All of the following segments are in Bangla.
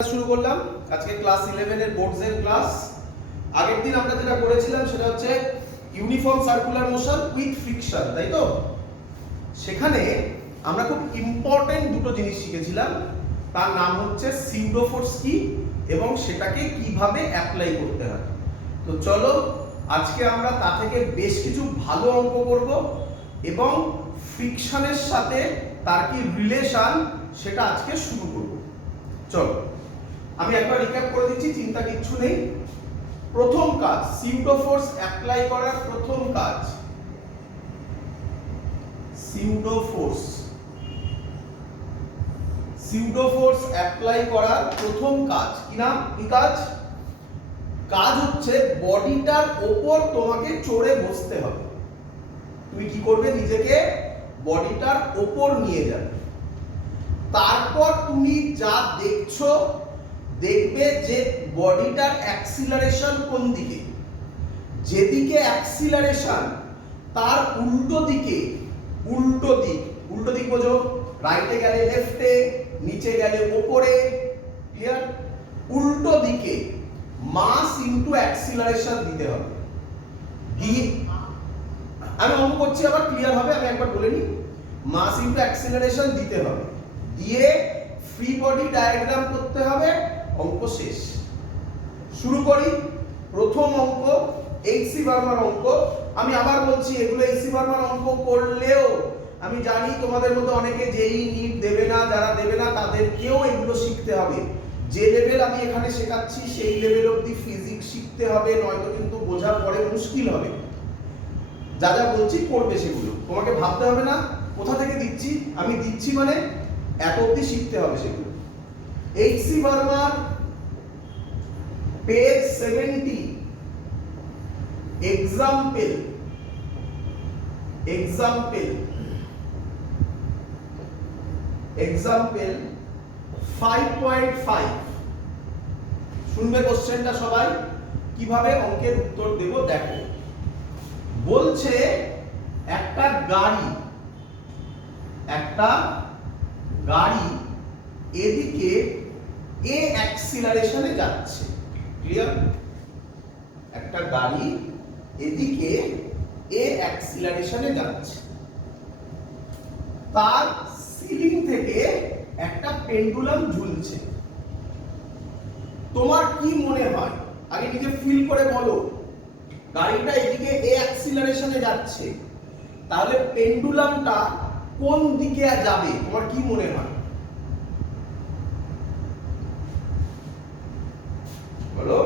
শুরু করলাম আজকে ক্লাস 11 এর বোর্ডস এর ক্লাস। আগের দিন আমরা যেটা করেছিলাম সেটা হচ্ছে uniform circular motion with friction, তাই তো? সেখানে আমরা খুব ইম্পর্টেন্ট দুটো জিনিস শিখেছিলাম, তার নাম হচ্ছে সিউডো ফোর্স কি এবং সেটাকে কিভাবে অ্যাপ্লাই করতে হয়। তো চলো আজকে আমরা তা থেকে বেশ কিছু ভালো অঙ্ক করব এবং ফ্রিকশনের সাথে তার কি রিলেশন সেটা আজকে শুরু করব। চলো আমি একবার রিক্যাপ করে দিচ্ছি, চিন্তা কিচ্ছু নেই। প্রথম কাজ, সিউডো ফোর্স অ্যাপ্লাই করার প্রথম কাজ, সিউডো ফোর্স অ্যাপ্লাই করার প্রথম কাজ কি না? কি কাজ? কাজ হচ্ছে বডিটার ওপর তোমাকে চড়ে বসতে হবে। তুমি কি করবে? নিজেকে বডিটার ওপর নিয়ে যাবে। তারপর তুমি যা দেখছো, দেখবে যে বডিটার অ্যাক্সিলারেশন কোন দিকে। যেদিকে অ্যাক্সিলারেশন তার উল্টো দিক, উল্টো দিক বোঝো, রাইটে গেলে লেফটে, নিচে গেলে উপরে, ক্লিয়ার? উল্টো দিকে মাস ইনটু অ্যাক্সিলারেশন দিতে হবে। আমি অঙ্ক করছি, আবার ক্লিয়ার হবে, আমি একবার বলে নিই। মাস ইনটু অ্যাক্সিলারেশন দিতে হবে, দিয়ে ফ্রি বডি ডায়াগ্রাম করতে হবে, অঙ্ক শেষ। শুরু করি। প্রথম অঙ্ক এইচসি ভার্মার অঙ্ক। আমি আবার বলছি, এগুলো এইচসি ভার্মার অঙ্ক করলেও আমি জানি তোমাদের মধ্যে অনেকে যেই নিট দেবে না, যারা দেবে না তাদেরকেও এগুলো শিখতে হবে। যে লেভেল আমি এখানে শেখাচ্ছি সেই লেভেল অবধি ফিজিক্স শিখতে হবে, নয়তো কিন্তু বোঝার পরে মুশকিল হবে। যা যা বলছি করবে সেগুলো, তোমাকে ভাবতে হবে না কোথা থেকে দিচ্ছি। আমি দিচ্ছি মানে এত অবধি শিখতে হবে সেগুলো। এইচসি ভার্মার পেজ 70, এক্সাম্পল 5.5। শুনবে কোশ্চেনটা সবাই, কিভাবে অঙ্কের উত্তর দেব দেখো। বলছে একটা গাড়ি এদিকে এ অ্যাক্সিলারেশনে যাচ্ছে, ক্লিয়ার? একটা গাড়ি এদিকে এ অ্যাক্সিলারেশনে যাচ্ছে, তার সিলিং থেকে একটা পেন্ডুলাম ঝুলছে। তোমার কি মনে হয়? আগে নিজে ফিল করে বলো। গাড়িটা এদিকে এ অ্যাক্সিলারেশনে যাচ্ছে, তাহলে পেন্ডুলামটা কোন দিকে যাবে? তোমার কি মনে হয় বলো?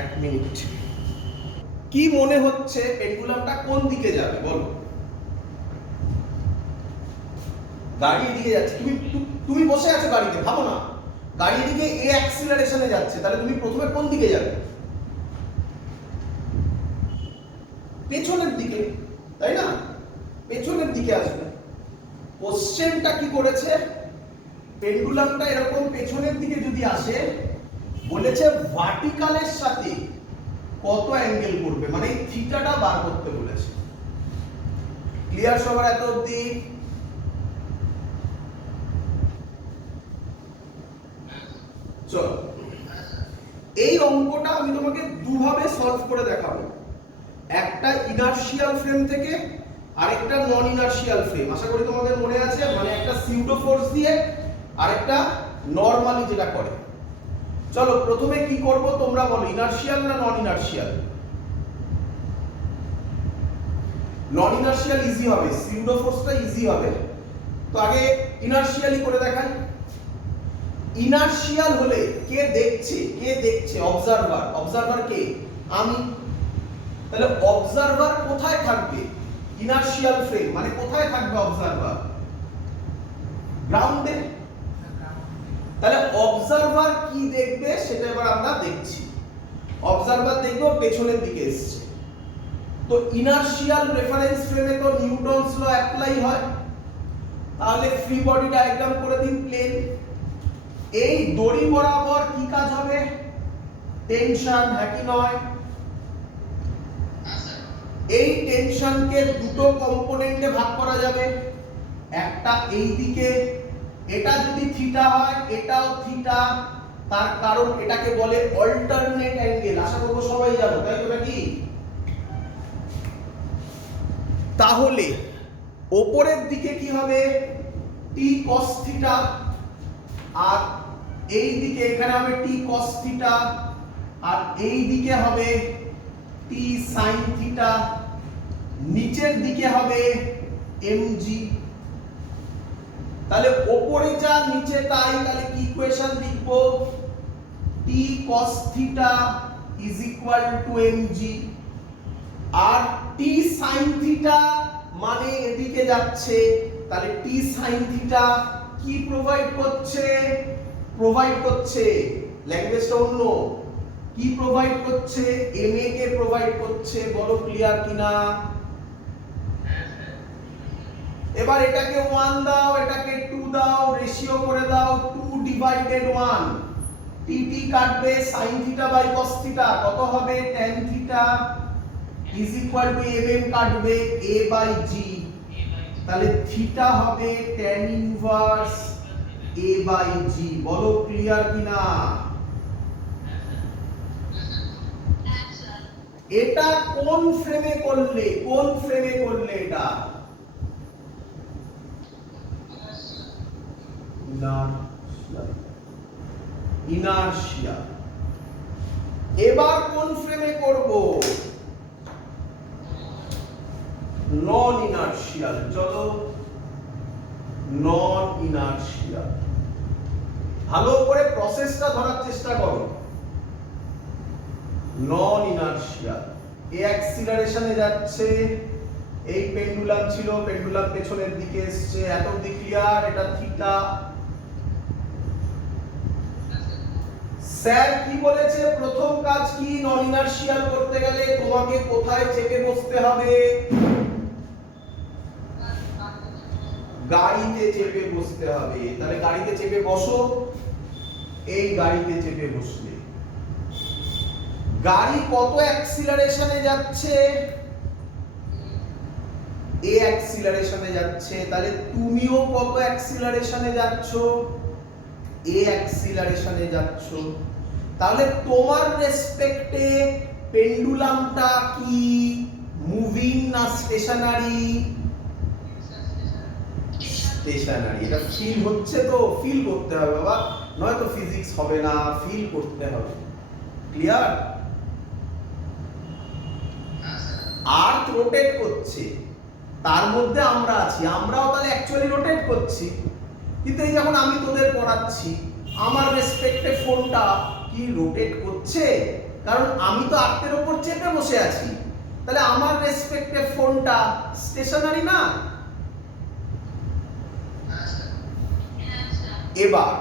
এক মিনিট। কি মনে হচ্ছে পেন্ডুলামটা কোন দিকে যাবে বলো? গাড়ি এদিকে যাচ্ছে, তুমি বসে আছো গাড়িতে, ভাবো না গাড়ি এদিকে এ অ্যাক্সিলারেশনে যাচ্ছে, তাহলে তুমি প্রথমে কোন দিকে যাবে? পেছনের দিকে, তাই না? পেছনের দিকে আসবে। কোশ্চেনটা কি করেছে? পেন্ডুলামটা এরকম পেছনের দিকে যদি আসে, বলেছে ভার্টিক্যালের সাথে কত অ্যাঙ্গেল করবে, মানে থিটাটা বার করতে বলেছে। ক্লিয়ার সবার এত অবধি? চলো এই অঙ্কটা আমি তোমাকে দুভাবে সলভ করে দেখাবো, একটা ইনার্শিয়াল ফ্রেম থেকে আরেকটা নন ইনার্শিয়াল ফ্রেম। আশা করি তোমাদের মনে আছে, মানে একটা সিউডো ফোর্স দিয়ে আরেকটা নরমালি যেটা করে। চলো প্রথমে কি করব তোমরা বলো, ইনার্শিয়াল না নন ইনার্শিয়াল? নন ইনার্শিয়াল ইজি হবে, সিউডো ফোর্সটা ইজি হবে। তো আগে ইনার্শিয়ালি করে দেখাই। ইনার্শিয়াল হলে কে দেখছে? অবজারভার কে? আমি। তাহলে অবজারভার কোথায় থাকবে? ইনার্শিয়াল ফ্রেম মানে কোথায় থাকবে অবজারভার? গ্রাউন্ডে। তাহলে অবজারভার কি দেখবে সেটা এবার আমরা দেখছি। অবজারভার দেখবো পেছনের দিকে এসছে, তো ইনার্শিয়াল রেফারেন্স ফ্রেমে তো নিউটনস ল অ্যাপ্লাই হয়। তাহলে ফ্রি বডি ডায়াগ্রাম করে দিন প্লেন। এই দড়ি বরাবর কি কাজ হবে? টেনশন, হ্যাঁ কি নয়? এই টেনশনকে দুটো কম্পোনেন্টে ভাগ করা যাবে। একটা এই দিকে, এটা যদি থিটা হয় এটাও থিটা, তার কারণ এটাকে বলে অল্টারনেট অ্যাঙ্গেল। আশা করব সবাই জানো, তাই তো নাকি? তাহলে ওপরের দিকে কি হবে? টি cos থিটা, আর এই দিকে এখানে হবে টি cos থিটা, আর এই দিকে হবে টি sin থিটা, নিচের দিকে হবে mg। তাহলে ওপরে যা নিচে তাই, তাহলে কি ইকুয়েশন লিখব? T cos theta is equal to mg, আর টি sin থিটা মানে এদিকে যাচ্ছে, তাহলে টি sin থিটা কি প্রোভাইড করছে? প্রোভাইড করছে, ল্যাঙ্গুয়েজটা অন্য, কি প্রোভাইড করছে? ma কে প্রোভাইড করছে। বলো ক্লিয়ার কিনা? এবার এটাকে 1 দাও, এটাকে 2 দাও, রেশিও করে দাও 2 ডিভাইডেড 1, টি টি কাটবে, sin theta by cos theta কত হবে? tan theta is equal to mm কাটবে a বাই g, তাহলে থিটা হবে tan inverse a by g। বলো ক্লিয়ার কিনা? এটা কোন ফ্রেমে করলে? কোন ফ্রেমে করলে এটা? ইনারশিয়া। এবার কোন ফ্রেমে করব? নন ইনারশিয়াল। চলো নন ইনারশিয়াল, ভালো করে প্রসেসটা ধরার চেষ্টা করো। নন ইনারশিয়াল, এই অ্যাক্সিলারেশনে যাচ্ছে, এই পেন্ডুলাম ছিল, পেন্ডুলাম পেছনের দিকে এসছে, এত অবধি ক্লিয়ার? এটা থিটা। স্যার কি বলেছে? প্রথম কাজ কি? নন ইনারশিয়াল করতে গেলে তোমাকে কোথায় চেপে বসতে হবে? গাড়িতে চেপে বসতে হবে। তাহলে গাড়িতে চেপে বসো, এই গাড়িতে চেপে বসলে গাড়ি কত অ্যাক্সিলারেশনে যাচ্ছে? এ অ্যাক্সিলারেশনে যাচ্ছে। তাহলে তুমিও কত অ্যাক্সিলারেশনে যাচ্ছ? এ অ্যাক্সিলারেশনে যাচ্ছ। তাহলে তোমার রেসপেক্টে পেন্ডুলামটা কি মুভিং না স্টেশনারি? স্টেশনারি। এটা ফিল হচ্ছে তো? ফিল করতে হবে বাবা, নয়তো ফিজিক্স হবে না, ফিল করতে হবে। ক্লিয়ার? আর্থ রোটেট করছে, তার মধ্যে আমরা আছি, আমরাও তাহলে অ্যাকচুয়ালি রোটেট করছি। কিন্তু এই যখন আমি তোদের পড়াচ্ছি, আমার রেসপেক্টে ফোনটা কি রোটেট করছে? কারণ আমি তো আর্থের উপর চেপে বসে আছি, তাহলে আমার রেসপেক্টে ফোনটা স্টেশনারি না? এবার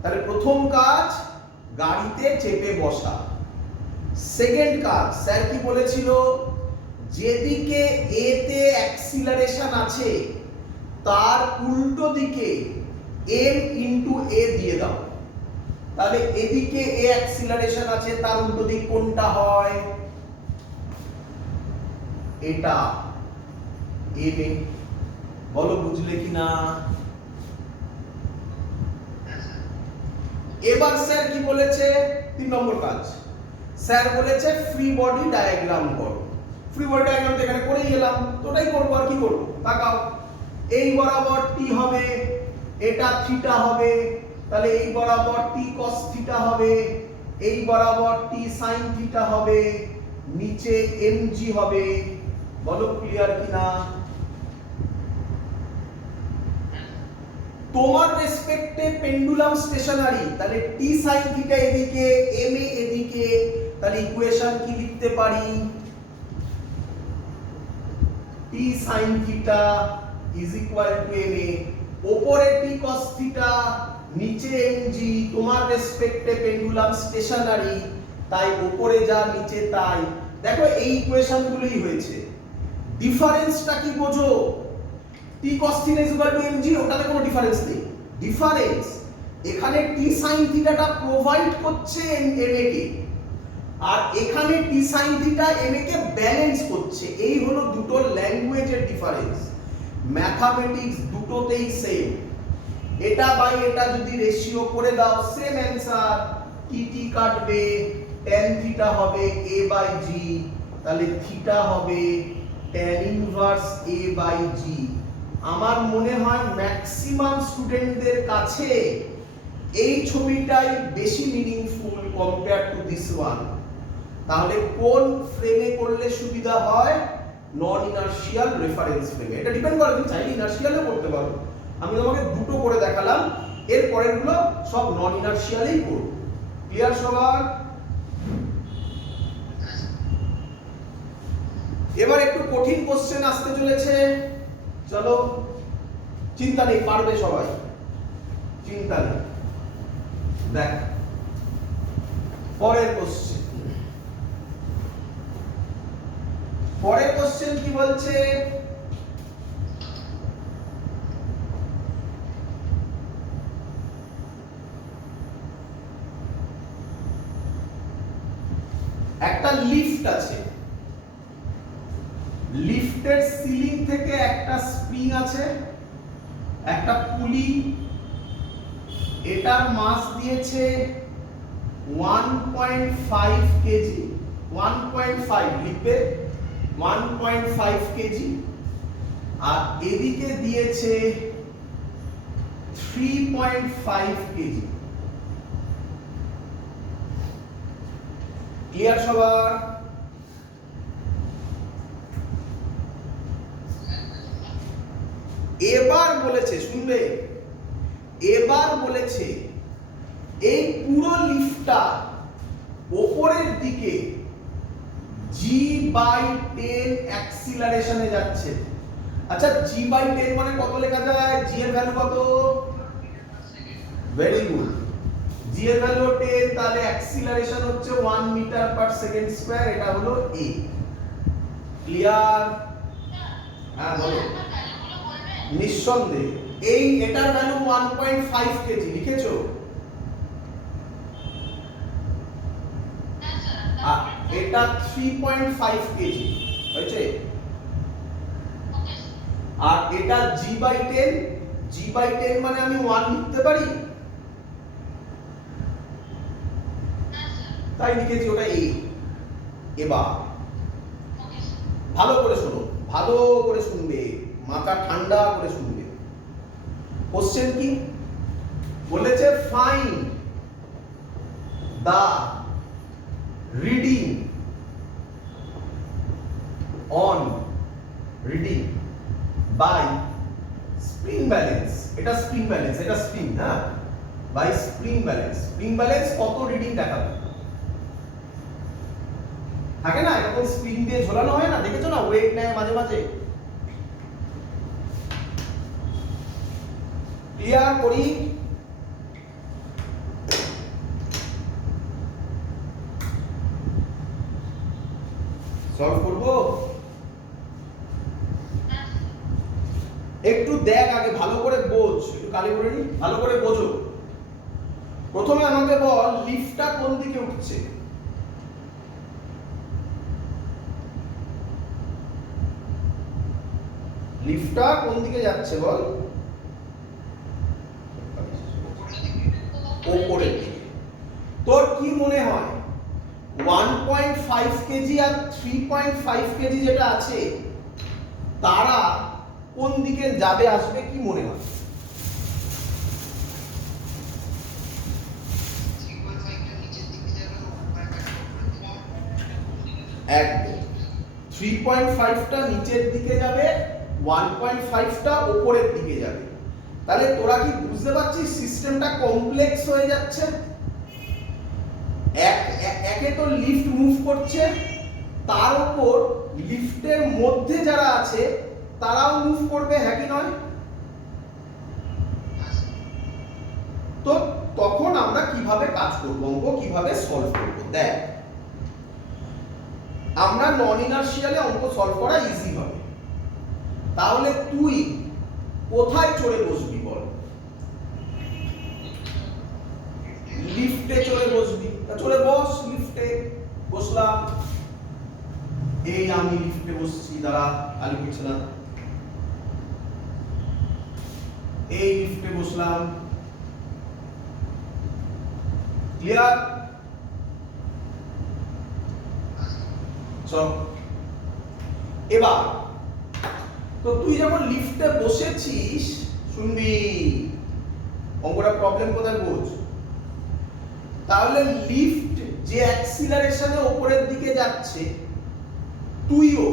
তাহলে প্রথম কাজ গাড়িতে চেপে বসা। সেকেন্ড কাজ স্যার কি বলেছিল? যেদিকে এ তে অ্যাক্সিলারেশন আছে তার উল্টো দিকে m ইনটু a দিয়ে দাও। তাহলে এদিকে এ অ্যাক্সিলারেশন আছে, তার উল্টো দিক কোনটা হয়? এটা m এ। বলো বুঝলে কিনা? এবার স্যার কি বলেছে? 3 নম্বর কাজ স্যার বলেছে ফ্রি বডি ডায়াগ্রাম করো। ফ্রি বডি ডায়াগ্রাম তো এখানে করেই গেলাম, তো ওটাই করবো, আর কি করবো? তাকাও, এই বরাবর টি হবে, এটা থিটা হবে, তাহলে এই বরাবর টি cos থিটা হবে, এই বরাবর টি sin থিটা হবে, নিচে mg হবে। বলো ক্লিয়ার কিনা? তোমার রেসপেক্টে পেন্ডুলাম স্টেশনারি, তাহলে টি sin থিটা এদিকে, ma এদিকে, তাহলে ইকুয়েশন কি লিখতে পারি? টি sin theta is equal two ma, উপরে টি cos থিটা, নিচে mg। তোমার রেসপেক্টে পেন্ডুলাম স্টেশনারি, তাই উপরে যা নিচে তাই। দেখো এই ইকুয়েশন গুলোই হয়েছে। ডিফারেন্সটা কি বোঝো? টি cos theta is equal to mg, ওটাতে কোনো ডিফারেন্স নেই। ডিফারেন্স এখানে টি sin থিটাটা প্রোভাইড করছে ma কে, আর এখানে টি sin থিটা ma কে ব্যালেন্স করছে। এই হলো দুটো ল্যাঙ্গুয়েজের ডিফারেন্স। ম্যাথামেটিক্স দুটোতেই সেম। এটা বাই এটা যদি রেশিও করে দাও সেম অ্যান্সার, টি কাটবে, tan থিটা হবে a বাই g, তাহলে থিটা হবে tan inverse a by g। আমার মনে হয় ম্যাক্সিমাম স্টুডেন্টদের কাছে এই ছবিটাই বেশি meaningful compare to this one. তাহলে কোন ফ্রেমে করলে সুবিধা হয়? নন ইনার্শিয়াল রেফারেন্স ফ্রেমে। এটা ডিপেন্ড করে, তুমি চাইলে ইনার্শিয়ালও করতে পারো, আমি তোমাকে দুটো করে দেখালাম, এর পরেরগুলো সব নন ইনার্শিয়ালেই করব। ক্লিয়ার সবার? এবার একটু কঠিন কোশ্চেন আসতে চলেছে, চলো, চিন্তা নেই, পারবে সবাই, চিন্তা নেই। দেখ পরের কোশ্চেন, পরের কোশ্চেন কি বলছে? একটা লিফট আছে, লিফটের সিলিং থেকে একটা স্প্রিং আছে, একটা পুলি, এটার মাস দিয়েছে 1.5 কেজি, 1.5 লিখবে, 1.5 কেজি, আর এদিকে দিয়েছে 3.5 কেজি। ক্লিয়ার সবার? এবার বলেছে, শুনবে, এবার বলেছে এই পুরো লিফটটা উপরের দিকে g/10 অ্যাক্সিলারেশনে যাচ্ছে। আচ্ছা g/10 মানে কত লেখা যায়? g এর ভ্যালু কত? ভেরি গুড, g এর ভ্যালু 10, তাহলে অ্যাক্সিলারেশন হচ্ছে 1 মিটার পার সেকেন্ড স্কয়ার, এটা হলো a। ক্লিয়ার? হ্যাঁ বলো। নিঃসন্দেহে এই এটার ভ্যালু 1.5 কেজি লিখেছো, আর এটা 3.5 কেজি হয়েছে, আর এটা g/10, g/10 মানে আমি 1 লিখতে পারি, তাই লিখেছি ওটা a। এবার ভালো করে শোনো, ভালো করে শুনবে, মাথা ঠান্ডা করে শুনবে। কোশ্চেন কি বলেছে? Find the reading on reading by spring balance. এটা স্প্রিং ব্যালেন্স, এটা স্প্রিং, হ্যাঁ, by spring balance. Spring balance কত রিডিং দেখাবে? থাকে না এরকম স্প্রিং দিয়ে ঝোলানো হয় না, দেখেছো না, ওয়েট নেয় মাঝে মাঝে। ক্লিয়ার করি? সলভ করব? একটু দেখ আগে, ভালো করে বোঝ, একটু কালি করে নি, ভালো করে বোঝো। প্রথমে আমাকে বল লিফটটা কোন দিকে উঠছে? লিফটটা কোন দিকে যাচ্ছে বল? উপরের দিকে। তোর কি মনে হয় 1.5 কেজি আর 3.5 কেজি যেটা আছে তারা কোন দিকে যাবে আসবে, কি মনে হয়? একদম, 3.5টা নিচের দিকে যাবে, 1.5টা উপরের দিকে যাবে। তাহলে তোরা কি বুঝতে পারছিস সিস্টেমটা কমপ্লেক্স হয়ে যাচ্ছে? একে তো লিফট মুভ করছে, তার উপর লিফটের মধ্যে যারা আছে তারাও মুভ করবে, হ্যাঁ কি নয়? তো তখন আমরা কিভাবে কাজ করব, অঙ্ক কিভাবে সলভ করব? দেখ, আমরা নন ইনার্শিয়ালে অঙ্ক সলভ করা ইজি হবে। তাহলে তুই কোথায় চড়ে বসবি বল? লিফটে চড়ে বসবি, চড়ে বস, লিফটে বসলাম, এই আমি লিফটে বসছি, দাঁড়া, আলু পিছনা, এই লিফটে বসলাম, ক্লিয়ার? চল এবার তো তুই যখন লিফটে বসেছিস, শুনবি অঙ্কটা প্রবলেম কোথায় বোঝ। তাহলে লিফট যে অ্যাক্সিলারেশনে উপরের দিকে যাচ্ছে, তুইও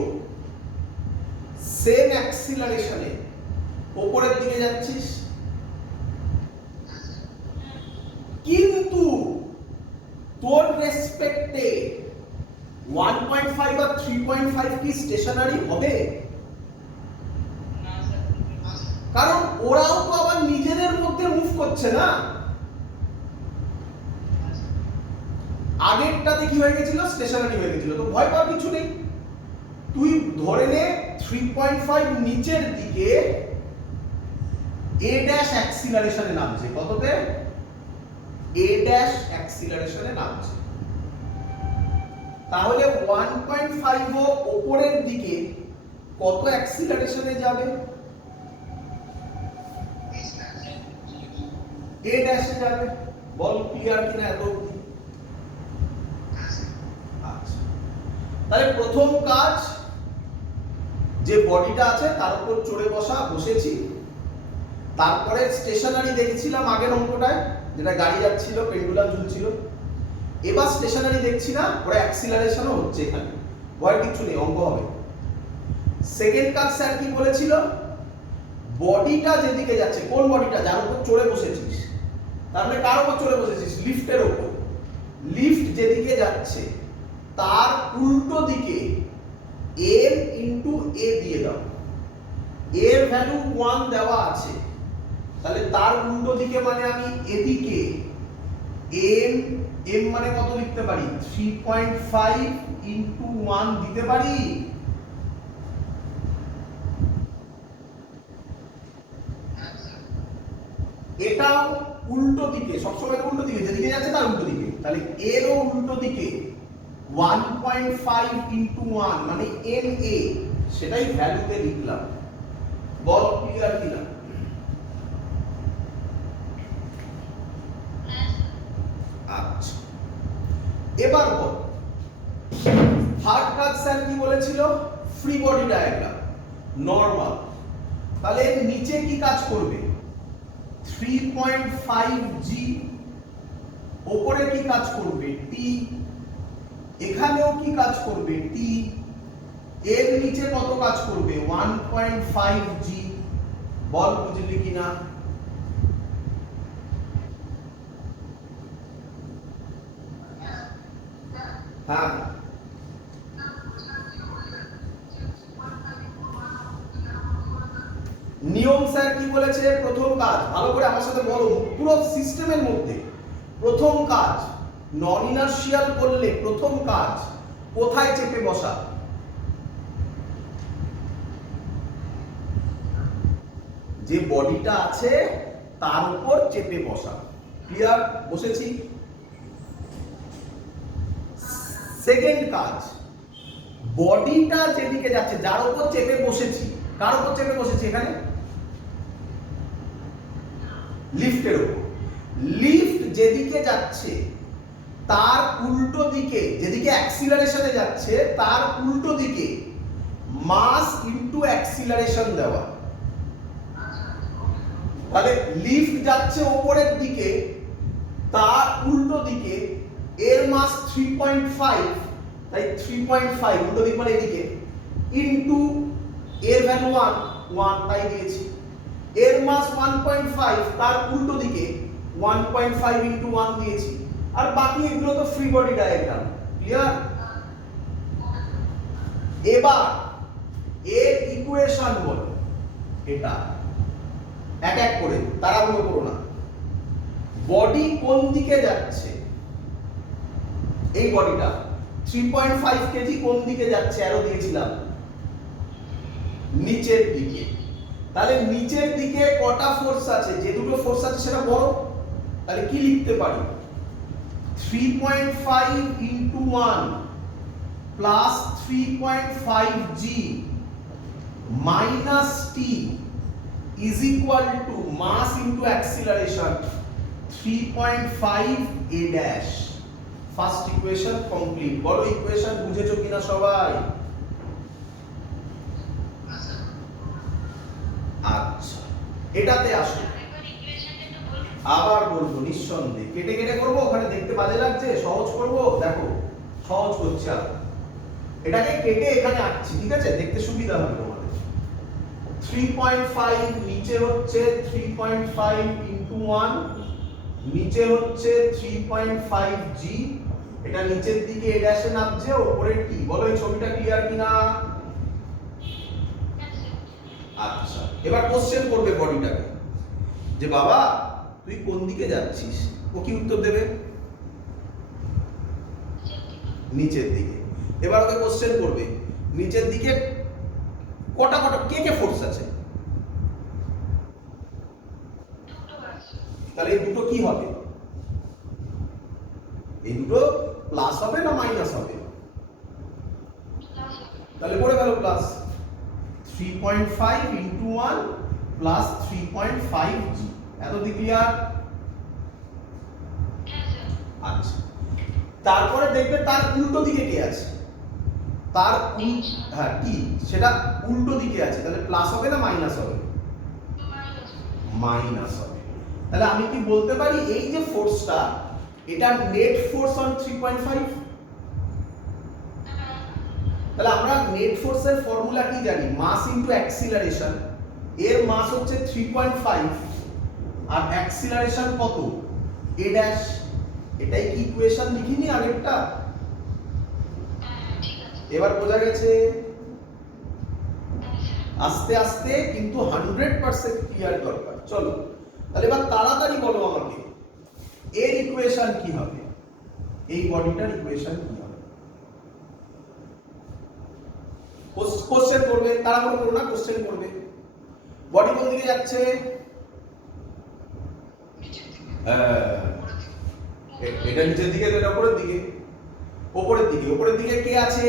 সেম অ্যাক্সিলারেশনে উপরের দিকে যাচ্ছিস, কিন্তু তোর রেসপেক্টে 1.5 আর 3.5 কি স্টেশনারি হবে? কারণ ওরাও তো আবার নিজেদের মধ্যে মুভ করছে না। আগেরটাতে কি হয়ে গেছিল? স্টেশনারি হয়ে গেছিল। তো ভয় পাওয়ার কিছু নেই। তুই ধরে নে 3.5 নিচের দিকে a ড্যাশ অ্যাক্সিলারেশনে নামছে। কততে? a ড্যাশ অ্যাক্সিলারেশনে নামছে। তাহলে 1.5 ও উপরের দিকে কত অ্যাক্সিলারেশনে যাবে? a ড্যাশে যাবে। বল ক্লিয়ার কিনা এত অবধি? আচ্ছা, তাহলে প্রথম কাজ, যে বডিটা আছে তার উপর চড়ে বসেছি। তারপরে স্টেশনারি দেখছিলাম আগের অঙ্কটায়, যেটা গাড়ি যাচ্ছিল, পেন্ডুলাম ঝুলছিল। এবার স্টেশনারি দেখছি না, ওরা অ্যাক্সিলারেশনও হচ্ছে। এখানে ভয়ের কিছু নেই, অঙ্ক হবে। সেকেন্ড কাজ স্যার কি বলেছিল? বডিটা যেদিকে যাচ্ছে, কোন বডিটা? যার উপর চড়ে বসেছিস। তার মানে কার উপর চড়ে বসেছিস? লিফটের উপর। লিফট যেদিকে যাচ্ছে তার উল্টো দিকে m ইনটু a দিয়ে দাও। এর ভ্যালু 1 দেওয়া আছে, তাহলে তার উল্টো দিকে মানে আমি এদিকে m মানে কত লিখতে পারি? 3.5 ইনটু 1 দিতে পারি। এটাও উল্টো দিকে, সবসময় উল্টো দিকে, যেদিকে যাচ্ছে তার উল্টো দিকে। তাহলে এরও উল্টো দিকে 1.5 ইনটু 1 মানে ma, সেটাই ভ্যালুতে লিখলাম। বল ক্লিয়ার কিনা? আচ্ছা, এবার বল থার্ড কাজ স্যার কি বলেছিল? Free body diagram normal. তাহলে এর নিচে কি কাজ করবে? 3.5g। উপরে কি কাজ করবে? t। এখানেও কি কাজ করবে? t। এর নিচে কত কাজ করবে? 1.5g। বল বুঝলি কিনা? হ্যাঁ, নিয়ম স্যার কি বলেছে? প্রথম কাজ ভালো করে আমার সাথে বলো, পুরো সিস্টেমের মধ্যে প্রথম কাজ নন ইনার্শিয়াল করলে প্রথম কাজ কোথায় চেপে বসা? যে বডিটা আছে তার উপর চেপে বসা। ক্লিয়ার? বসেছি। সেকেন্ড কাজ, বডিটা যেদিকে যাচ্ছে, যার উপর চেপে বসেছি, কার উপর চেপে বসেছি? এখানে লিফটের উপর। লিফট যেদিকে যাচ্ছে তার উল্টো দিকে, যেদিকে অ্যাক্সিলারেশনে যাচ্ছে তার উল্টো দিকে মাস ইনটু অ্যাক্সিলারেশন দেওয়া। তাহলে লিফট যাচ্ছে উপরের দিকে, তার উল্টো দিকে এর মাস 3.5, তাই 3.5 উল্টো দিক মানে এদিকে, ইনটু এর ভ্যালু 1 তাই দিয়েছি। এর মাস 1.5, তার উল্টো দিকে 1.5 ইনটু 1 দিয়েছি। আর বাকি এগুলো তো ফ্রি বডি ডায়াগ্রাম। ক্লিয়ার? এবার এর ইকুয়েশন বল। এটা এক এক করে, তাড়াহুড়ো করো না। বডি কোন দিকে যাচ্ছে? এই বডিটা 3.5 কেজি কোন দিকে যাচ্ছে? অ্যারো দিয়েছিলাম নিচের দিকে। তাহলে নিচের দিকে কটা ফোর্স আছে? যে দুটো ফোর্স আছে সেটা বড়। তাহলে কি লিখতে পারি? 3.5 into 1 plus 3.5g minus t is equal to mass into acceleration 3.5 a dash. First equation complete. বলো ইকুয়েশন বুঝেছো কিনা সবাই? আচ্ছা, এটাতে আসো। আবার বলবো নিঃসন্দেহে, কেটে কেটে করবো, ওখানে দেখতে বাজে লাগছে, সহজ করবো, দেখো সহজ করছি। আর এটাকে কেটে এখানে আঁকছি, ঠিক আছে, দেখতে সুবিধা হবে তোমাদের। 3.5 নিচে হচ্ছে 3.5 into 1, নিচে হচ্ছে 3.5 g, এটা নিচের দিকে এ ড্যাশে নামছে, উপরে টি। বলো এই ছবিটা ক্লিয়ার কিনা? আচ্ছা, এবার কোশ্চেন করবে বডিটাকে যে বাবা তুই কোন দিকে যাচ্ছিস। ও কি উত্তর দেবে? নিচের দিকে। এবার ওকে কোশ্চেন করবে নিচের দিকে কটা কটা কে কে ফোর্স আছে, তাহলে এই দুটো কি হবে? এই দুটো প্লাস হবে না মাইনাস হবে? তাহলে পড়ে গেল প্লাস 3.5 into 1 plus 3.5 g। এত দি ক্লিয়ার? আচ্ছা, তারপরে দেখবে তার উল্টো দিকে কে আছে, তার হ্যাঁ টি, সেটা উল্টো দিকে আছে, তাহলে প্লাস হবে না মাইনাস হবে? মাইনাস হবে। তাহলে আমি কি বলতে পারি এই যে ফোর্সটা, এটা নেট ফোর্স অন 3.5? তাহলে আমরা নেট ফোর্সের ফর্মুলা কি জানি? Mass into acceleration. এর মাস হচ্ছে 3.5 আর অ্যাক্সিলারেশন কত? a dash. এটাই কি ইকুয়েশন লিখিনি আগেরটা? এবার বোঝা গেছে? আস্তে আস্তে কিন্তু 100% ক্লিয়ার দরকার। চলো তাহলে এবার তাড়াতাড়ি বলো আমাকে এর ইকুয়েশন কি হবে, এই বডিটার ইকুয়েশন কি হবে? কোশ্চেন করবে, তাড়াহুড়ো করো না, কোশ্চেন করবে। বডি কোন দিকে যাচ্ছে? এটা নিচের দিকে, এটা উপরের দিকে। উপরের দিকে, উপরের দিকে কে আছে?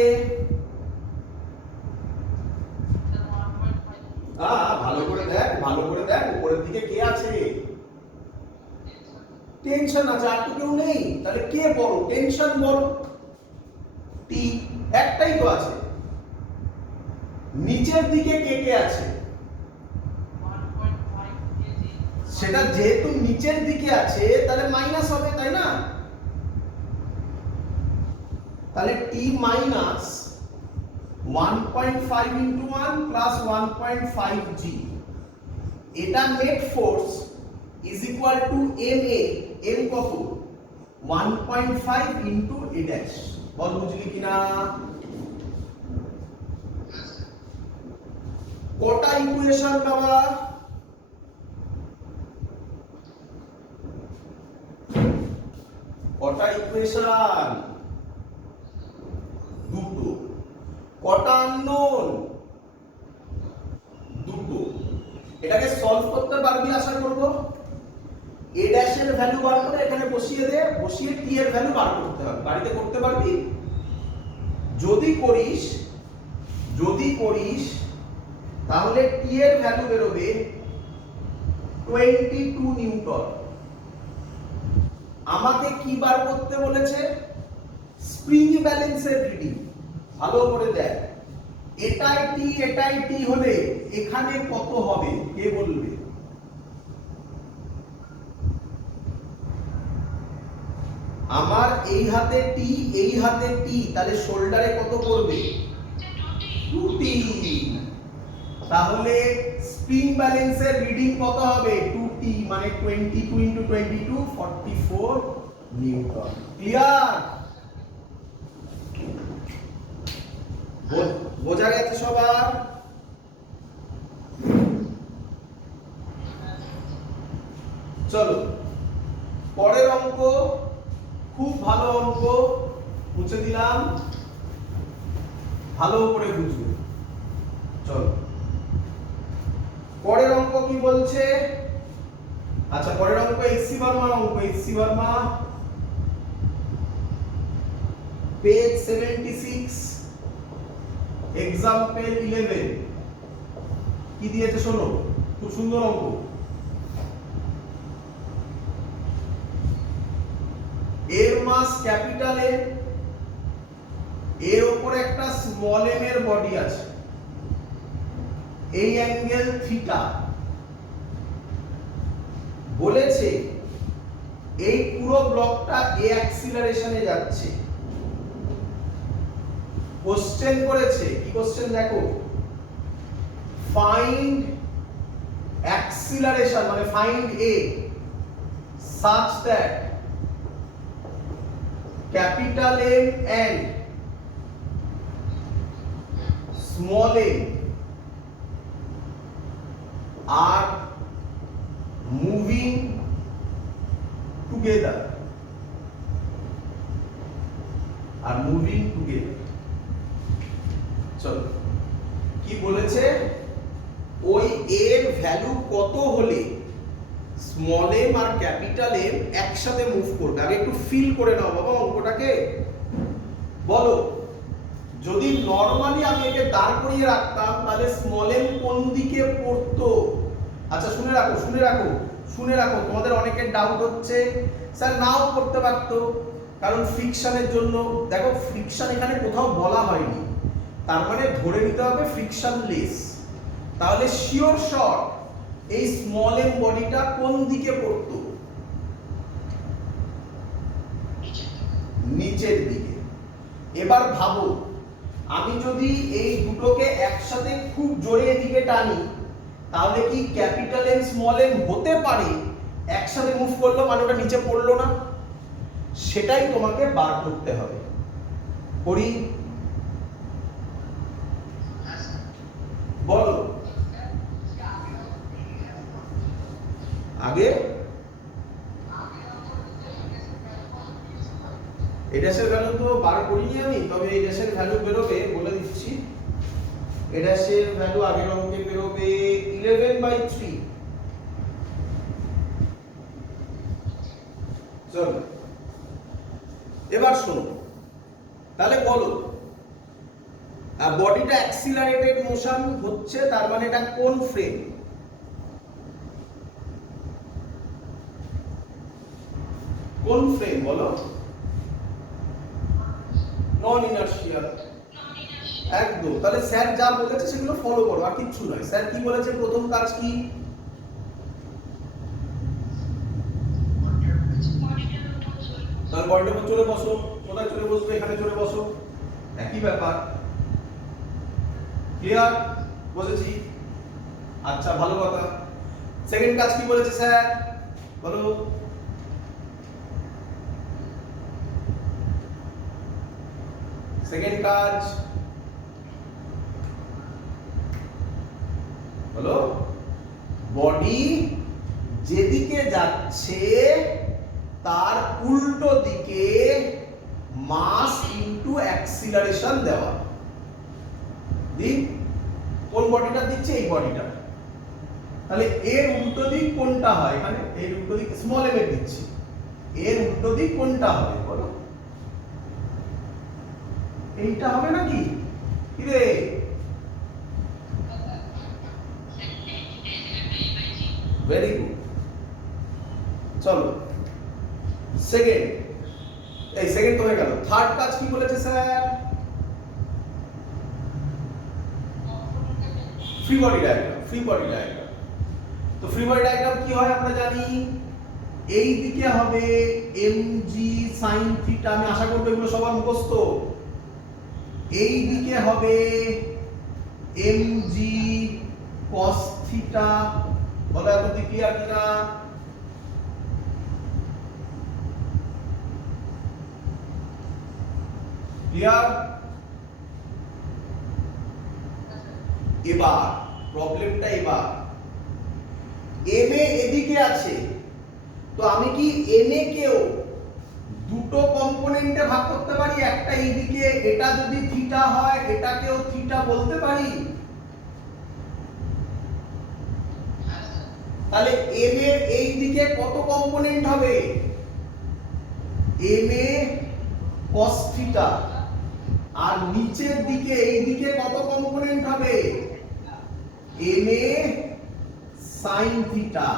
ভালো করে দেখ, ভালো করে দেখ, উপরের দিকে কে আছে? টেনশন আছে, আর তো কেউ নেই। তাহলে কে বড়? টেনশন বড়, টি একটাই তো আছে। নিচের দিকে কে কে আছে? সেটা যেহেতু নিচের দিকে আছে তাহলে মাইনাস হবে, তাই না? তাহলে টি মাইনাস 1.5 into 1 plus 1.5 g, এটা net force is equal to ma। m কত? 1.5 into a dash। বল বুঝলি কিনা? কটা ইকুয়েশন বাবা? কটা ইকুয়েশন? দুটো। কটা আননোন? দুটো। এটাকে সলভ করতে পারবি আশা করব। a ড্যাশ এর ভ্যালু বার করে এখানে বসিয়ে দে, বসিয়ে t এর ভ্যালু বার করতে হবে। বাড়িতে করতে পারবি? যদি করিস তাহলে t এর ভ্যালু বেরোবে 22 নিউটন। আমাকে কি বার করতে বলেছে? স্প্রিং ব্যালেন্সের রিডিং। ভালো করে দেখ, এটাই টি হলে এখানে কত হবে কে বলবে? আমার এই হাতে টি, এই হাতে টি, তাহলে শোল্ডারে কত পড়বে? 2t। তাহলে স্প্রিং ব্যালেন্সের রিডিং কত হবে? 2t, মানে 22 into 22 44 নিউটন। ক্লিয়ার? বোঝা গেছে সবার? চলো পরের অঙ্ক, খুব ভালো অঙ্ক, মুছে দিলাম, ভালো করে বুঝবে। চলো পরের অঙ্ক কি বলছে? আচ্ছা, পরের অঙ্ক এসসি বর্মার অঙ্ক। এসসি বর্মা পেজ 76, এক্সাম্পল 11 কি দিয়েছে শোনো। খুব সুন্দর অঙ্ক। এর মাস ক্যাপিটাল এম, এর উপরে একটা স্মল এম এর বডি আছে, এই অ্যাঙ্গেল থিটা। বলেছে এই পুরো ব্লকটা এ অ্যাক্সিলারেশনে যাচ্ছে। কোশ্চেন করেছে কি কোশ্চেন দেখো, ফাইন্ড অ্যাক্সিলারেশন মানে find a such that capital M and small m are moving together, চলো কি বলেছে, ওই এর ভ্যালু কত হলে small M R capital M একসাথে মুভ করবে। আগে একটু ফিল করে নাও বাবা অঙ্কটাকে। বলো, যদি নরমালি আমি একে দাঁড় করিয়ে রাখতাম তাহলে স্মল এম কোন দিকে পড়তো? আচ্ছা শুনে রাখো, তোমাদের অনেকের ডাউট হচ্ছে স্যার নাও করতে পারতো, কারণ ফ্রিকশনের জন্য। দেখো ফ্রিকশন এখানে কোথাও বলা হয়নি, তার মানে ধরে নিতে হবে ফ্রিকশনলেস। তাহলে শিওর শট এই স্মল এম বডিটা কোন দিকে পড়তো? নিচের দিকে। এবার ভাবো, আমি যদি এই দুটোকে একসাথে খুব জোরে এদিকে টানি, তাহলে কি ক্যাপিটাল এম স্মল এম হতে পারে একসাথে মুভ করলো মানে ওটা নিচে পড়লো না? সেটাই তোমাকে বার করতে হবে। করি, বলো আগে। এই ড্যাশের ভ্যালু তো বার করিনি আমি, তবে এই ড্যাশের ভ্যালু বেরোবে, বলে দিচ্ছি। এই ড্যাশের ভ্যালু আগের অঙ্কে বেরোবে 11/3। চলো এবার শোনো, তাহলে বলো বডিটা অ্যাক্সিলারেটেড মোশন হচ্ছে, তার মানে এটা কোন ফ্রেম? কোন ফ্রেম বলো? নন ইনার্শিয়াল। একদম। তাহলে স্যার যা বলেছে সেগুলো ফলো করো, আর কিচ্ছু নয়। স্যার কি বলেছে, প্রথম কাজ কি? তাহলে বডির উপর চলে বসো। কোথায় চলে বসবে? এখানে চলে বসো, একই ব্যাপার। ক্লিয়ার? বসেছি? আচ্ছা ভালো কথা। সেকেন্ড কাজ কি বলেছে স্যার বলো? সেকেন্ড কাজ বলো। বডি যেদিকে যাচ্ছে তার উল্টো দিকে মাস ইনটু অ্যাক্সিলারেশন দেওয়া। দিক কোন বডিটা দিচ্ছে? এই বডিটা। তাহলে এর উল্টো দিক কোনটা হয়? এখানে এর উল্টো দিক স্মল এম এর দিচ্ছি, এর উল্টো দিক কোনটা হবে বলো? এইটা হবে নাকি? কি রে? Very good. চলো সেকেন্ড, এই সেকেন্ড তো হয়ে গেল। থার্ড কাজ কি বলেছে স্যার? Free body diagram. তো ফ্রি বডি ডায়াগ্রাম কি হয় আমরা জানি, এই দিকে হবে mg sin থিটা, আমি আশা করব এগুলো সবার মুখস্থ। এই দিকে হবে mg cos থিটা। বলো এতদিন ক্লিয়ার কিনা? ক্লিয়ার? এবার প্রবলেমটা, এবার এম এ এদিকে আছে, তো আমি কি এম এ কেও দুটো কম্পোনেন্টে ভাগ করতে পারি? একটা এইদিকে, এটা যদি থিটা হয় এটাকেও থিটা বলতে পারি। তাহলে এম এর এই দিকে কত কম্পোনেন্ট হবে? M A cos theta. আর নিচের দিকে এই দিকে কত কম্পোনেন্ট হবে? এম এ সাইন থিটা,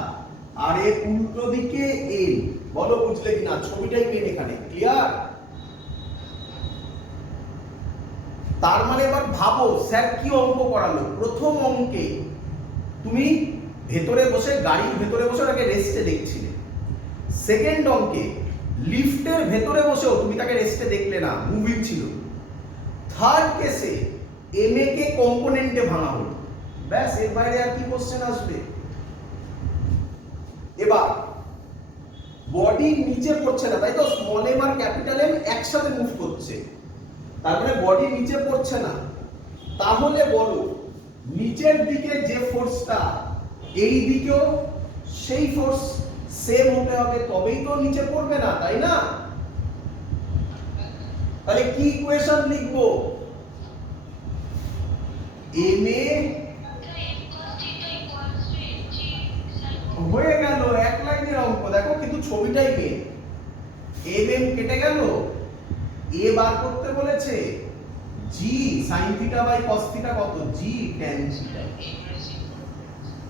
আর এর উল্টো দিকে এন। বলো বুঝলে কিনা? ছবিটাই মেন এখানে, ক্লিয়ার? তার মানে এবার ভাবো স্যার কি অঙ্ক করালো। প্রথম অঙ্কে তুমি ভেতরে বসে, গাড়ির ভেতরে বসে ওটাকে রেস্টে দেখছিলে। সেকেন্ড অঙ্কে লিফটের ভেতরে বসেও তুমি তাকে রেস্টে দেখলে না, মুভিং ছিল। থার্ড কেসে এম এ কে কম্পোনেন্টে ভাঙা হলো। ব্যাস, এর বাইরে আর কি কোশ্চেন আসবে? এবার বডি নিচে পড়ছে না, তাই তো? Small M R capital M একসাথে মুভ করছে, তার মানে বডি নিচে পড়ছে না। তাহলে বলো নিচের দিকে যে ফোর্সটা, এই দিকেও সেই ফোর্স সেম হতে হবে, তবেই তো নিচে পড়বে না, তাই না? তাহলে কি ইকুয়েশন লিখবো? এম এ হয়ে গেল, এক লাইনের অঙ্ক। দেখো কিন্তু ছবিটাই মেন। এম এম কেটে গেল, এ বার করতে বলেছে g sin theta by cos theta কত? G tan theta.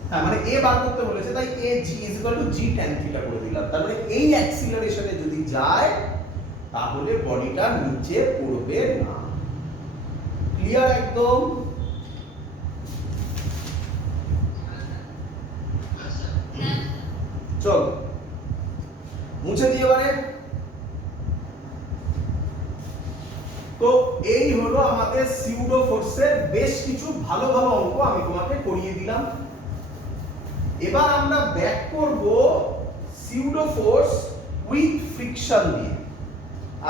হ্যাঁ, মানে এ বার করতে বলেছে, তাই a g is equal to g tan theta করে দিলাম। তার মানে এই অ্যাক্সিলারেশনে যদি যায় তাহলে বডিটা নিচে পড়বে না। ক্লিয়ার একদম? চল মুছে দিয়ে এবারে। তো এই হলো আমাদের সিউডো ফোর্সের বেশ কিছু ভালো ভালো অঙ্ক আমি তোমাকে করিয়ে দিলাম। এবার আমরা ব্যাক করব সিউডো ফোর্স উইথ ফ্রিকশন দিয়ে।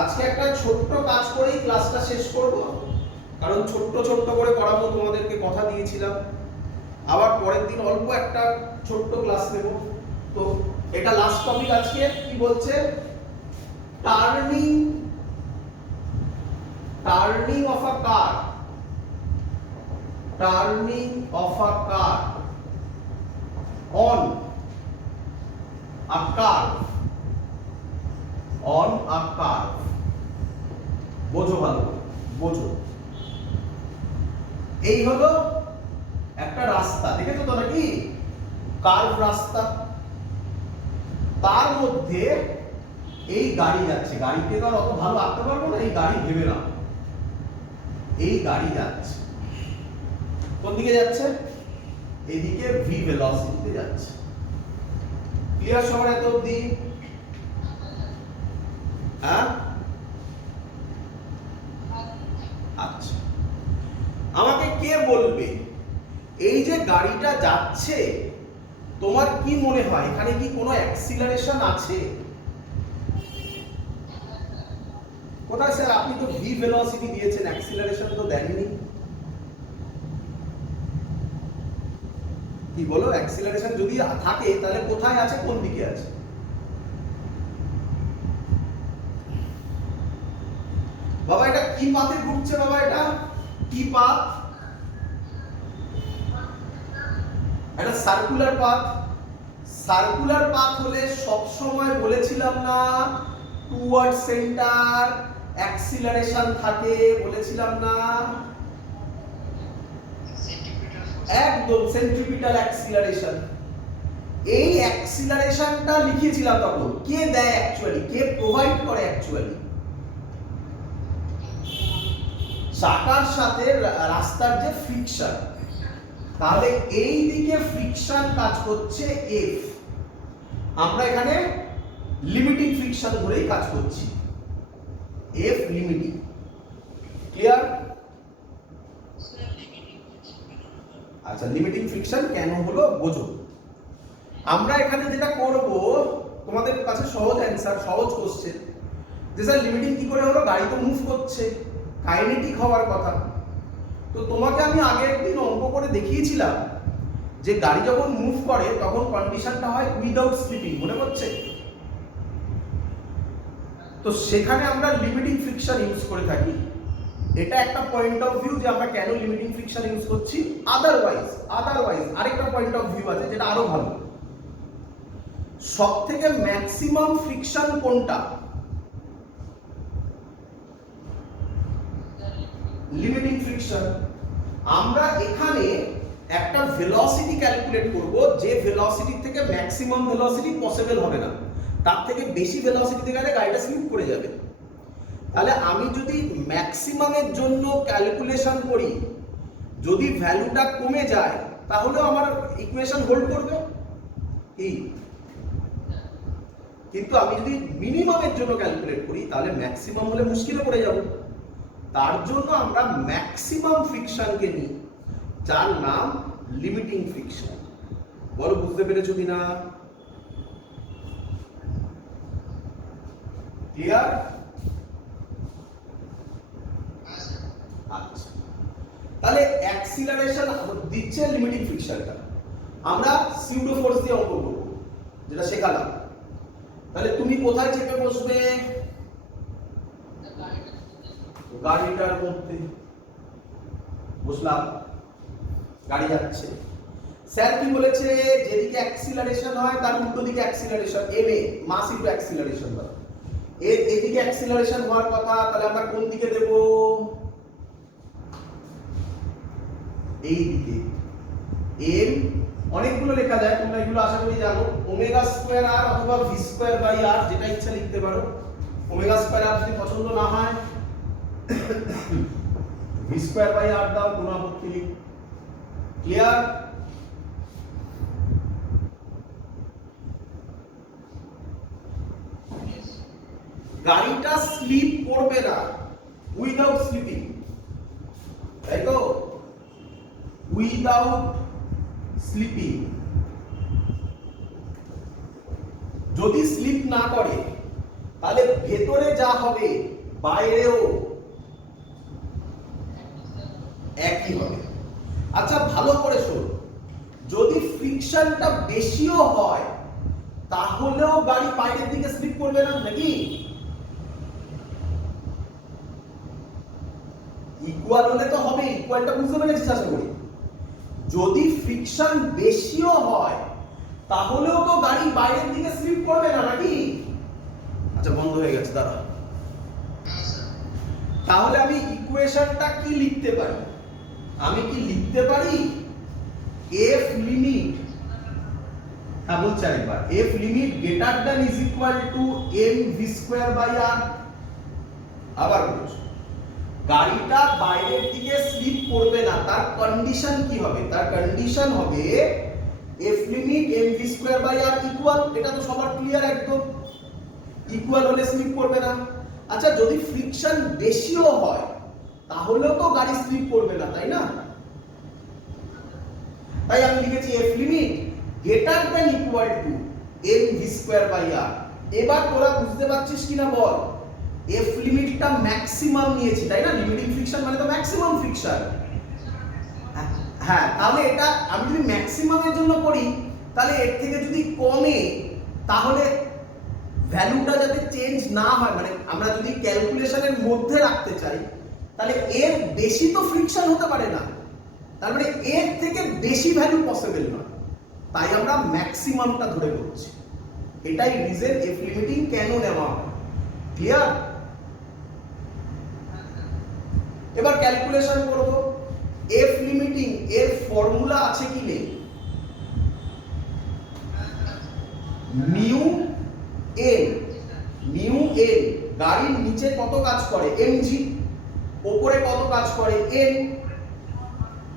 আজকে একটা ছোট্ট কাজ করেই ক্লাসটা শেষ করব, কারণ ছোট্ট ছোট্ট করে করাবো, তোমাদেরকে কথা দিয়েছিলাম। আবার পরের দিন অল্প একটা ছোট্ট ক্লাস নেব। তো এটা লাস্ট টপিক আজকে। কি বলছে? Turning of a car, turning of a car on a curve, on a curve। বোঝো ভালো, বোঝো। এই হলো একটা রাস্তা, দেখেছো তো নাকি? কার্ভ রাস্তা। তার মধ্যে এই গাড়ি যাচ্ছে। গাড়িকে তো আর অত ভালো আঁকতে পারবো না, এই গাড়ি ভেবে নাও। এই গাড়ি যাচ্ছে, কোন দিকে যাচ্ছে? এদিকে ভি ভেলোসিটিতে যাচ্ছে। ক্লিয়ার সবার এত অবধি? হ্যাঁ, আচ্ছা। আমাকে কে বলবে এই যে গাড়িটা যাচ্ছে, তোমার কি মনে হয় এখানে কি কোনো অ্যাক্সিলারেশন আছে? কোথায় স্যার? আপনি তো ভি ভেলোসিটি দিয়েছেন, অ্যাক্সিলারেশন তো দেননি। কি বলো? অ্যাক্সিলারেশন যদি থাকে তাহলে কোথায় আছে, কোন দিকে আছে? বাবা এটা কি পাথে ঘুরছে? বাবা এটা কি পাথ? এটা সার্কুলার পাথ। সার্কুলার পাথ হলে সব সময় বলেছিলাম না টুয়ার্ড সেন্টার অ্যাক্সিলারেশন থাকে, বলেছিলাম না? একদম সেন্ট্রিপিটাল অ্যাক্সিলারেশন। এই অ্যাক্সিলারেশনটা লিখিয়েছিলাম তখন। কে দেয় অ্যাকচুয়ালি? কে প্রোভাইড করে অ্যাকচুয়ালি? চাকার সাথে রাস্তার যে ফ্রিকশন। তাহলে এই দিকে ফ্রিকশন কাজ করছে এফ। আমরা এখানে লিমিটিং ফ্রিকশন ধরেই কাজ করছি, এফ লিমিটিং। ক্লিয়ার? আচ্ছা, লিমিটিং ফ্রিকশন কেন হলো বোঝো। আমরা এখানে যেটা করব, তোমাদের কাছে সহজ অ্যান্সার, সহজ কোশ্চেন, যে স্যার লিমিটিং কি করে হলো? গাড়ি তো মুভ করছে, কাইনেটিক হওয়ার কথা। তো তোমাকে আমি আগের দিন অঙ্ক করে দেখিয়েছিলাম যে গাড়ি যখন মুভ করে তখন কন্ডিশনটা হয় উইদাউট স্লিপিং, মনে পড়ছে? তো সেখানে আমরা লিমিটিং ফ্রিকশন ইউজ করে থাকি। এটা একটা পয়েন্ট অফ ভিউ যে আমরা কেন লিমিটিং ফ্রিকশন ইউজ করছি। আদারওয়াইজ আরেকটা পয়েন্ট অফ ভিউ আছে যেটা আরো ভালো। সবথেকে ম্যাক্সিমাম ফ্রিকশন কোনটা? Limiting friction. আমরা এখানে একটা ভেলোসিটি ক্যালকুলেট করব, যে ভেলোসিটি থেকে ম্যাক্সিমাম ভেলোসিটি পসিবল হবে না, তার থেকে বেশি ভেলোসিটিতে গেলে গাড়িটা স্লিপ করে যাবে। তাহলে আমি যদি ম্যাক্সিমামের জন্য ক্যালকুলেশন করি, যদি ভ্যালুটা কমে যায় তাহলে আমার ইকুয়েশন হোল্ড করবে কি? কিন্তু আমি যদি মিনিমামের জন্য ক্যালকুলেট করি তাহলে ম্যাক্সিমাম হলে মুশকিলে পড়ে যাব। তার জন্য আমরা ম্যাক্সিমাম ফ্রিকশনকে নিই, যার নাম লিমিটিং ফ্রিকশন। বলো বুঝতে পেরেছো কিনা? ক্লিয়ার? আচ্ছা, তাহলে অ্যাক্সিলারেশন দিচ্ছে লিমিটিং ফ্রিকশনটা, আমরা সিউডো ফোর্স দিয়ে অঙ্ক করব যেটা শেখালাম। তাহলে তুমি কোথায় চেপে বসবে? গাড়িটার মধ্যে বসলাম, গাড়ি যাচ্ছে। স্যার কি বলেছে? যেদিকে অ্যাক্সিলারেশন হয় তার উল্টো দিকে acceleration, M A mass into acceleration হয়। এদিকে অ্যাক্সিলারেশন হওয়ার কথা, তাহলে আমরা কোন দিকে দেব? এই দিকে। এম অনেকগুলো লেখা যায়, তোমরা এগুলো আশা করি জানো। ওমেগা স্কয়ার আর অথবা ভি স্কয়ার বাই আর, যেটা ইচ্ছা লিখতে পারো। ওমেগা স্কয়ার আর যদি পছন্দ না হয় ভি স্কয়ার বাই আর দাও, কোনো আপত্তি নেই। ক্লিয়ার? গাড়িটা স্লিপ করবে না উইদাউট স্লিপিং, তাই তো? Without sleeping. যদি স্লিপ না করে তাহলে ভেতরে যা হবে বাইরেও একই হবে। আচ্ছা ভালো করে শোনো, যদি ফ্রিকশনটা বেশিও হয় তাহলেও গাড়ি বাইরের দিকে স্লিপ করবে না নাকি? ইকুয়াল হলে তো হবে, ইকুয়ালটা বুঝতে পেরেছিস আশা করি। যদি ফ্রিকশন বেশিও হয় তাহলেও তো গাড়ি বাইরের দিকে স্লিপ করবে না নাকি? আচ্ছা বন্ধ হয়ে গেছে, দাঁড়া। তাহলে আমি ইকুয়েশনটা কি লিখতে পারি? আমি কি লিখতে পারি এফ লিমিট, হ্যাঁ বলছি আরেকবার, F limit greater than is equal to M V square by r. আবার বলছি, গাড়িটা বাইরের দিকে স্লিপ করবে না, তার কন্ডিশন কি হবে? তার কন্ডিশন হবে F limit M V square by R equal. এটা তো সবার ক্লিয়ার একদম, ইকুয়াল হলে স্লিপ করবে না। আচ্ছা যদি ফ্রিকশন বেশিও হয় তাহলেও তো গাড়ি স্লিপ করবে না, তাই না? তাই আমি লিখেছি F limit greater than equal to M V square by r. এবার তোরা বুঝতে পারছিস কিনা বল? এফ লিমিটটা ম্যাক্সিমাম নিয়েছি, তাই না? লিমিটিং ফ্রিকশন মানে তো ম্যাক্সিমাম ফ্রিকশন। হ্যাঁ, তাহলে এটা আমি যদি ম্যাক্সিমামের জন্য করি তাহলে এর থেকে যদি কমে তাহলে ভ্যালুটা যাতে চেঞ্জ না হয়, মানে আমরা যদি ক্যালকুলেশনের মধ্যে রাখতে চাই তাহলে এর বেশি তো ফ্রিকশন হতে পারে না, তার মানে এর থেকে বেশি ভ্যালু পসিবল না, তাই আমরা ম্যাক্সিমামটা ধরে করছি। এটাই রিজন এফ লিমিটিং কেন নেওয়া হয়। ক্লিয়ার? এবার ক্যালকুলেশন করব। এফ লিমিটিং এর ফর্মুলা আছে কি নেই? মিউ এন, মিউ এন গাড়ির নিচে কত কাজ করে? এমজি। উপরে কত কাজ করে? এন।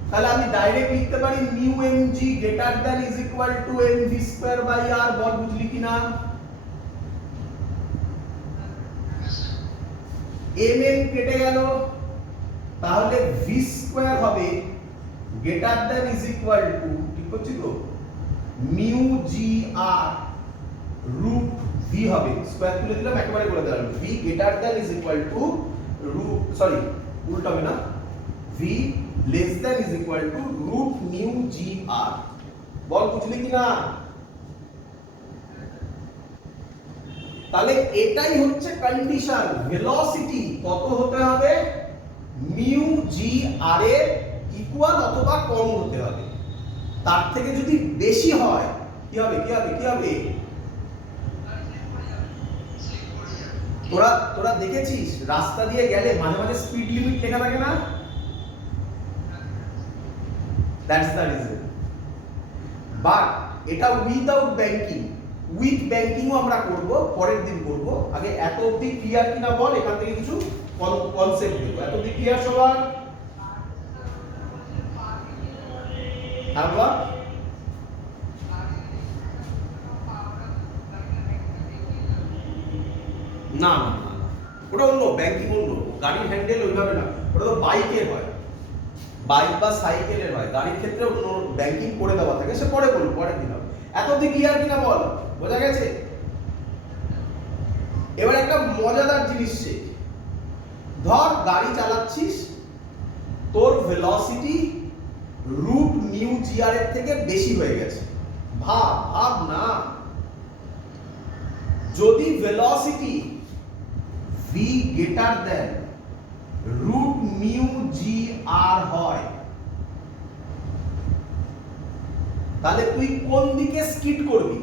তাহলে আমি ডাইরেক্ট লিখতে পারি mu MG greater than is equal to M V square by R. বল বুঝলি কিনা? এম এন কেটে গেল, তাহলে ভি স্কয়ার হবে greater than is equal to, ঠিক করছি তো, মিউ জি আর রুট ভি হবে, স্কয়ার তুলে দিলাম একেবারে করে দিলাম, V greater than is equal to root, sorry উল্টো হবে না, V less than is equal to root mu G R. বল বুঝলি কিনা? তাহলে এটাই হচ্ছে কন্ডিশন, ভেলোসিটি কত হতে হবে? মিউ জি আর এর ইকুয়াল অথবা কম হতে হবে। তার থেকে যদি বেশি হয় কি হবে? কি হবে? কি হবে? তোরা দেখেছিস রাস্তা দিয়ে গেলে মাঝে মাঝে স্পিড লিমিট লেখা থাকে না? That's the reason. বাট এটা উইদাউট ব্যাংকিং, উইথ ব্যাংকিংও আমরা করব, পরের দিন করব। আগে এত অবধি ক্লিয়ার কিনা বল, এখান থেকে কিছু কনসেপ্ট দেবো। এত অবধি ক্লিয়ার সবার? হ্যাঁ বল। না না না, ওটা অন্য, ব্যাংকিং অন্য। গাড়ির হ্যান্ডেল ওইভাবে না, ওটা তো বাইকের হয়, বাইক বা সাইকেলের হয়। গাড়ির ক্ষেত্রে অন্য ব্যাংকিং করে দেওয়া থাকে, সে পরে বলবো, পরের দিন হবে। এত অবধি ক্লিয়ার কিনা বল, বোঝা গেছে? এবার একটা মজাদার জিনিস শেখ। ধর গাড়ি চালাচ্ছিস, তোর ভেলোসিটি রুট মিউ জিআর এর থেকে বেশি হয়ে গেছে। ভাব ভাব না, যদি ভেলোসিটি ভি গ্রেটার দেন রুট মিউ জি আর হয়, তাহলে তুই কোন দিকে স্কিড করবি?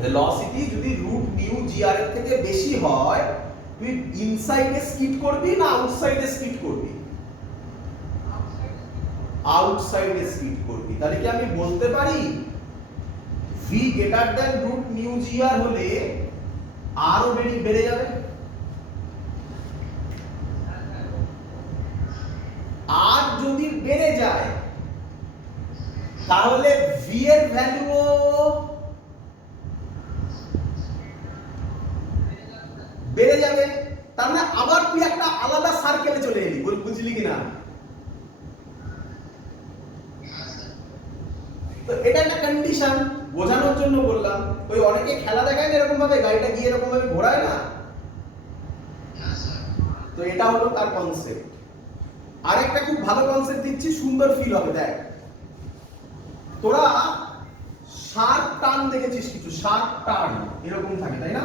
ভেলোসিটি যদি রুট মিউ জিআর এর থেকে বেশি হয়, তুই ইনসাইডে স্কিড করবি না আউটসাইডে স্কিড করবি? আউটসাইডে স্কিড করবি। তাহলে কি আমি বলতে পারি ভি গ্রেটার দেন রুট মিউ জিআর হলে আরো বেড়ে যাবে? আর যদি বেড়ে যায় তাহলে ভি এর ভ্যালুও বেড়ে যাবে। তার মানে আবার তুই একটা আলাদা সার্কেলে চলে এলি। বুঝলি কিনা? তো এটা একটা কন্ডিশন, বোঝানোর জন্য বললাম। ওই অনেকে খেলা দেখায় না এরকম ভাবে, গাড়িটা গিয়ে এরকম ভাবে ঘোরায় না, তো এটা হলো তার কনসেপ্ট। আরেকটা খুব ভালো কনসেপ্ট দিচ্ছি, সুন্দর ফিল হবে। দেখ, তোরা শার্প টার্ন দেখেছিস, কিছু শার্প টার্ন এরকম থাকে, তাই না?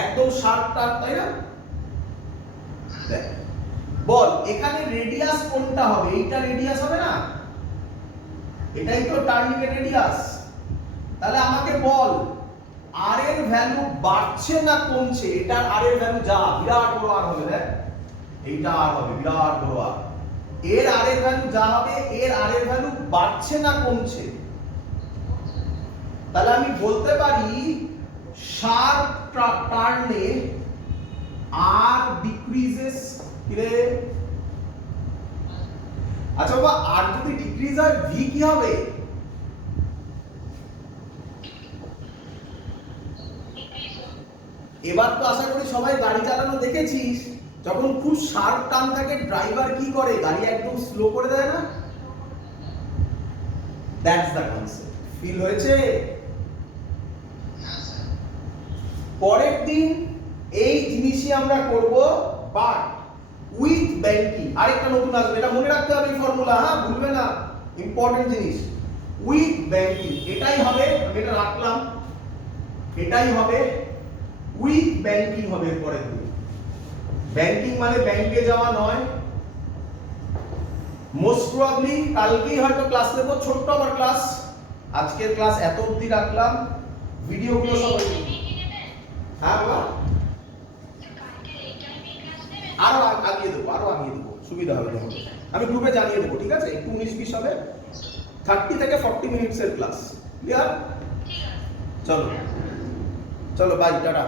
একদম শার্প টার্ন, তাই না? দেখ, বল এখানে রেডিয়াস কোনটা হবে? এইটা রেডিয়াস হবে না? এটাই তো টার্নিং এর রেডিয়াস। তাহলে আমাকে বল আর এর ভ্যালু বাড়ছে না কমছে? এটা আর এর ভ্যালু যা বিরাট বড় আর হবে। দেখ, এইটা আর হবে বিরাট বড় আর। এর আর এর ভ্যালু যা হবে, এর আর এর ভ্যালু বাড়ছে না কমছে? তাহলে আমি বলতে পারি শার্প টার্নে আর ডিক্রিজেস। কিরে? আচ্ছা বাবা, আর যদি ডিক্রিজ হয় ভি কি হবে? এবার তো আশা করি সবাই গাড়ি চালানো দেখেছিস, যখন খুব শার্প টার্ন থাকে ড্রাইভার কি করে? গাড়ি একদম স্লো করে দেয় না? That's the concept. ফিল হয়েছে? পরের দিন এই জিনিসই আমরা করব, বাট উইথ ব্যাংকিং। আরেকটা নতুন আসবে, এটা মনে রাখতে হবে, ফর্মুলা, হ্যাঁ ভুলবে না, ইম্পর্টেন্ট জিনিস। উইথ ব্যাংকিং এটাই হবে, আমি এটা রাখলাম, এটাই হবে উইথ ব্যাংকিং হবে পরের দিন। ব্যাংকিং মানে ব্যাংকে যাওয়া নয়। মোস্ট প্রবাবলি কালকেই হয়তো ক্লাস নেব, ছোট্ট আমার ক্লাস। আজকের ক্লাস এত অবধি রাখলাম, ভিডিওগুলো সব। হ্যাঁ বাবা, আরো আগিয়ে দেবো, আরো আগিয়ে দেবো, সুবিধা হবে তখন। আমি গ্রুপে জানিয়ে দেবো, ঠিক আছে? একটু 19-20 হবে, 30 থেকে 40 মিনিটসের ক্লাস। ক্লিয়ার? চলো চলো, বাই, টাটা।